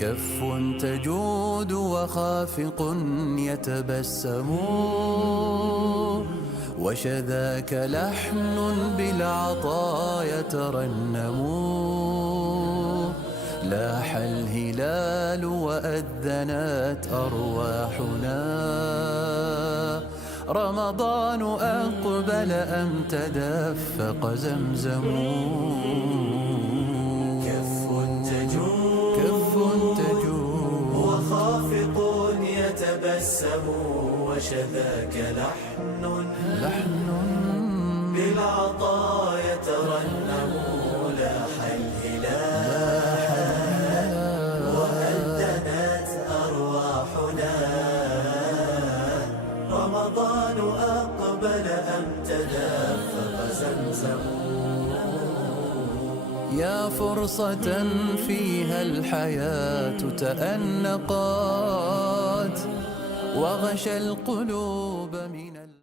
كف تجود وخافق يتبسم، وشذاك لحن بالعطا يترنم. لاح الهلال وأذنت أرواحنا، رمضان أقبل أم تدفق زمزم. كف تجود وخافق يتبسم، وشذاك لحن بالعطا يترنم. لاح الهلال وأذنت أرواحنا، رمضان أقبل أم تدفق زمزم. يا فرصة فيها الحياة تأنقت، وغشى القلوب من